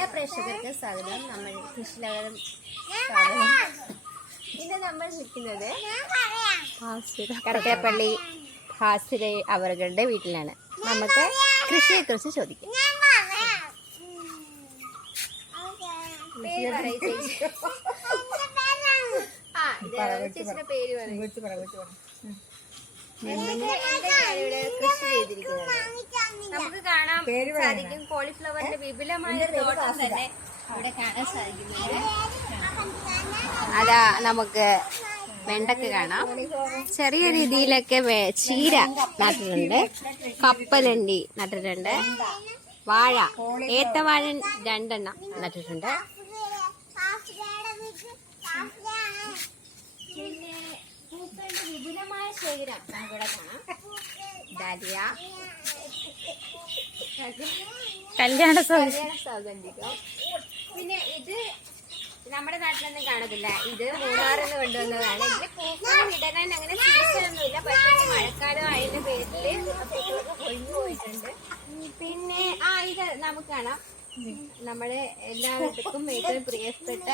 എല്ലാ പ്രേക്ഷകർക്കും സ്വാഗതം. നമ്മൾ കൃഷിലകം സ്വാഗതം. ഇന്ന് നമ്മൾ നിൽക്കുന്നത് കടക്കേപ്പള്ളി ഹാസിര അവരുടെ വീട്ടിലാണ്. നമുക്ക് കൃഷിയെ കുറിച്ച് ചോദിക്കാം. ചേച്ചിയുടെ പേര് പറയ്. കൃഷി ചെയ്തിരിക്കുന്നത് നമുക്ക് കാണാൻ സാധിക്കും കോളിഫ്ലവറിന്റെ വിപുലമായ തോട്ടം തന്നെ ഇവിടെ കാണാൻ സാധിക്കുന്നുണ്ട്. അതാ നമുക്ക് വെണ്ടക്ക കാണാം. ചെറിയ രീതിയിലൊക്കെ ചീര നട്ടിട്ടുണ്ട്. കപ്പലണ്ടി നട്ടിട്ടുണ്ട്. വാഴ ഏത്തവാഴ രണ്ടെണ്ണം നട്ടിട്ടുണ്ട്. വിപുലമായ ശേഖരം. നമുക്കിവിടെ കാണാം. ഡാലിയ കല്യാണ സൗകര്യം പിന്നെ ഇത് നമ്മുടെ നാട്ടിലൊന്നും കാണത്തില്ല. ഇത് മൂന്നാറിൽ നിന്ന് കൊണ്ടുവന്നതാണ്. ഇതിന് പൂക്കൾ വിടരാൻ അങ്ങനെ സീസൺ ഒന്നുമില്ല പക്ഷേ മഴക്കാലം ആയതിന്റെ പേരിൽ പൂക്കളൊക്കെ പൊഴിഞ്ഞു പോയിട്ടുണ്ട്. പിന്നെ ആ ഇത് നമുക്ക് കാണാം. നമ്മുടെ എല്ലാവർക്കും ഏറ്റവും പ്രിയപ്പെട്ട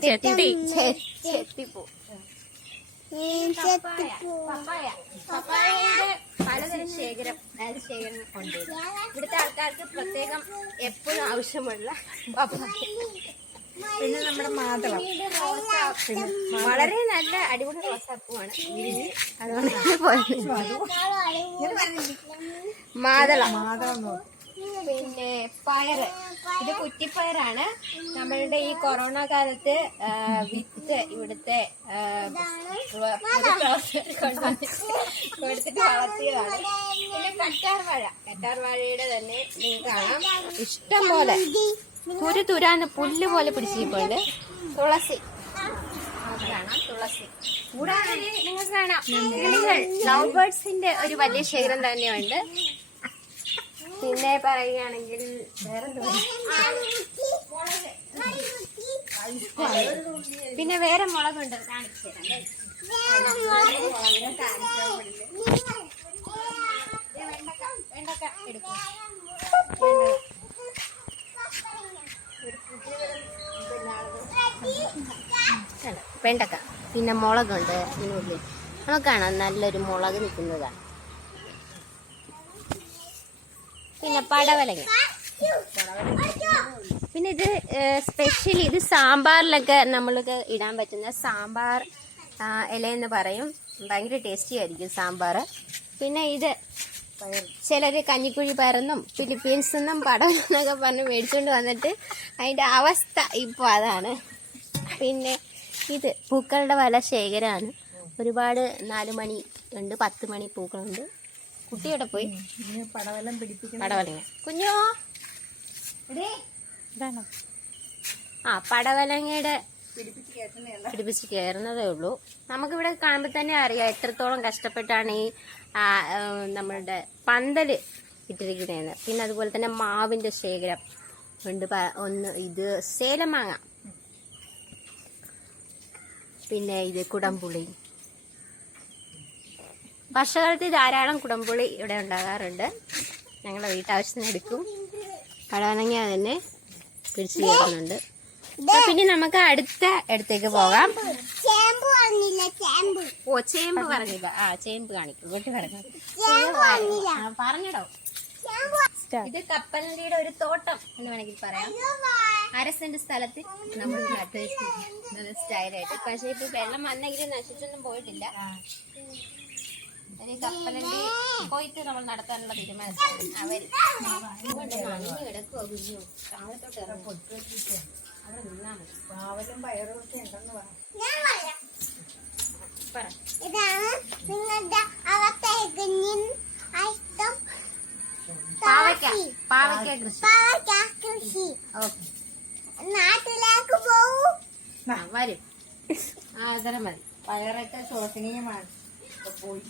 ചെത്തി ചെ- ചെത്തിപ്പൂ പപ്പായ പപ്പായ. പപ്പായയുടെ പലതരം ശേഖരം ശേഖരം ഉണ്ട്. ഇവിടുത്തെ ആൾക്കാർക്ക് പ്രത്യേകം എപ്പോഴും ആവശ്യമുള്ള പപ്പായ. പിന്നെ നമ്മുടെ മാതളം. വളരെ നല്ല അടിപൊളി റോസാപ്പൂവാണ്. അതുകൊണ്ട്. മാതളം. മാതളം നോക്ക്. പിന്നെ പയറ് ഇത് കുറ്റിപ്പയറാണ്. നമ്മളുടെ ഈ കൊറോണ കാലത്ത് വിത്ത് ഇവിടുത്തെ കൊടുത്തിട്ട് വളർത്തിയതാണ്. പിന്നെ കറ്റാർ വാഴ. കറ്റാർ വാഴയുടെ തന്നെ നിങ്ങൾക്ക് കാണാം. ഇഷ്ടം പോലെ. തുരു തുരാന്ന് പുല്ല് പോലെ പിടിച്ചിരിപ്പുണ്ട്. തുളസി. കാണാം. തുളസി. കൂടാതെ നിങ്ങൾക്ക് കാണാം. ലവ് ബേർഡ്സിന്റെ ഒരു വലിയ ശേഖരം തന്നെയുണ്ട്. പിന്നെ പറയുകയാണെങ്കിൽ വേറെന്തുവാ? പിന്നെ വേറെ മുളകുണ്ട്. കാണിച്ചു വേണ്ടക്ക. പിന്നെ മുളകുണ്ട്. ഇതിനുള്ളിൽ. നമുക്ക് നല്ലൊരു മുളക് നിൽക്കുന്നതാണ്. പിന്നെ പടവലങ്ങ. പിന്നെ ഇത് സ്പെഷ്യലി ഇത് സാമ്പാറിലൊക്കെ നമ്മൾക്ക് ഇടാൻ പറ്റുന്ന സാമ്പാർ ഇല എന്ന് പറയും. ഭയങ്കര ടേസ്റ്റി ആയിരിക്കും സാമ്പാർ. പിന്നെ ഇത് ചിലർ കഞ്ഞിക്കുഴി പയറെന്നും ഫിലിപ്പീൻസ് നിന്നും പടവലം എന്നൊക്കെ പറഞ്ഞ് മേടിച്ചുകൊണ്ട് വന്നിട്ട് അതിന്റെ അവസ്ഥ ഇപ്പോൾ അതാണ്. പിന്നെ ഇത് പൂക്കളുടെ വല ശേഖരമാണ് ഒരുപാട് നാല് മണി ഉണ്ട് പത്ത് മണി പൂക്കളുണ്ട്. കുട്ടിയോടെ പോയി പടവലം പിടിപ്പിക്കണം. പടവലങ്ങ കുഞ്ഞോ. ഇതാണോ? ആ പടവലങ്ങയുടെ പിടിപ്പിച്ച് കയറുന്നതേ ഉള്ളൂ. നമുക്കിവിടെ കാണുമ്പോൾ തന്നെ അറിയാം എത്രത്തോളം കഷ്ടപ്പെട്ടാണ് ഈ നമ്മളുടെ പന്തൽ ഇട്ടിരിക്കുന്നതെന്ന്. പിന്നെ അതുപോലെ തന്നെ മാവിന്റെ ശേഖരം. ഉണ്ട് ഒന്ന് ഇത് സേലമാങ്ങ പിന്നെ ഇത് കുടംപുളി. വർഷകാലത്ത് ധാരാളം കുടംപുളി ഇവിടെ ഉണ്ടാകാറുണ്ട്. ഞങ്ങളുടെ വീട്ടാവശ്യത്തിന് എടുക്കും. പടവലങ്ങ തന്നെ പിടിച്ചു കയറുന്നുണ്ട് പിന്നെ നമുക്ക് അടുത്ത ഇടത്തേക്ക് പോകാം. ഓ ചേമ്പ് പറഞ്ഞില്ല. ആ ചേമ്പ് കാണിക്കും. വീട്ടിൽ പറഞ്ഞു പറഞ്ഞിടോ. ഇത് കപ്പലിന്റെ ഒരു തോട്ടം എന്ന് വേണമെങ്കിൽ പറയാം. അര സെന്റ് സ്ഥലത്ത് നമ്മൾ നട്ട് സ്റ്റൈലായിട്ട് പക്ഷെ ഇപ്പൊ വെള്ളം വന്നെങ്കിലും നശിച്ചൊന്നും പോയിട്ടില്ല. ഇനി കപ്പലിന്റെ പോയിട്ട് നമ്മൾ നടത്താനുള്ള തീരുമാനത്തിൽ അവർ ഇങ്ങോട്ട് നനഞ്ഞു കിടക്കുവോ കുഞ്ഞു? താഴത്തോട്ട് ഇറങ്ങും. അവിടെ നിന്നാ മതി. പാവലും പയറും ഒക്കെ ഉണ്ടെന്ന് പറഞ്ഞു ഇതാണ് നിങ്ങളുടെ അവത്തേക്ക് ഇഷ്ടം. പാവയ്ക്ക. പാവയ്ക്ക. കൃഷി. പാവയ്ക്ക കൃഷി. ഓക്കെ. നാട്ടിലേക്ക് പോകൂ ആ, വരും. ആ ഇതരം മതി. പയറൊക്കെ ശോഷണീയമാണ് ഇപ്പൊ പോയി.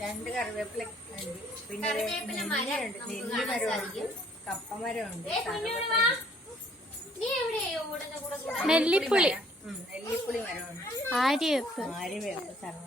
രണ്ട് കറിവേപ്പില പിന്നെ ഒരു കറിവേപ്പില മരം നെല്ലിയുണ്ട് നമുക്ക് നെല്ലി കാണാൻ മരമുണ്ട് സാധിക്കും. കപ്പമരമുണ്ട് വാ. നീ എവിടെയാ ഓടുന്ന കൂടെ കൂടെ? നെല്ലിപ്പുളി നെല്ലിപ്പുളി മരമുണ്ട് ആര്യവേപ്പ് ആര്യവേപ്പ് സർവ.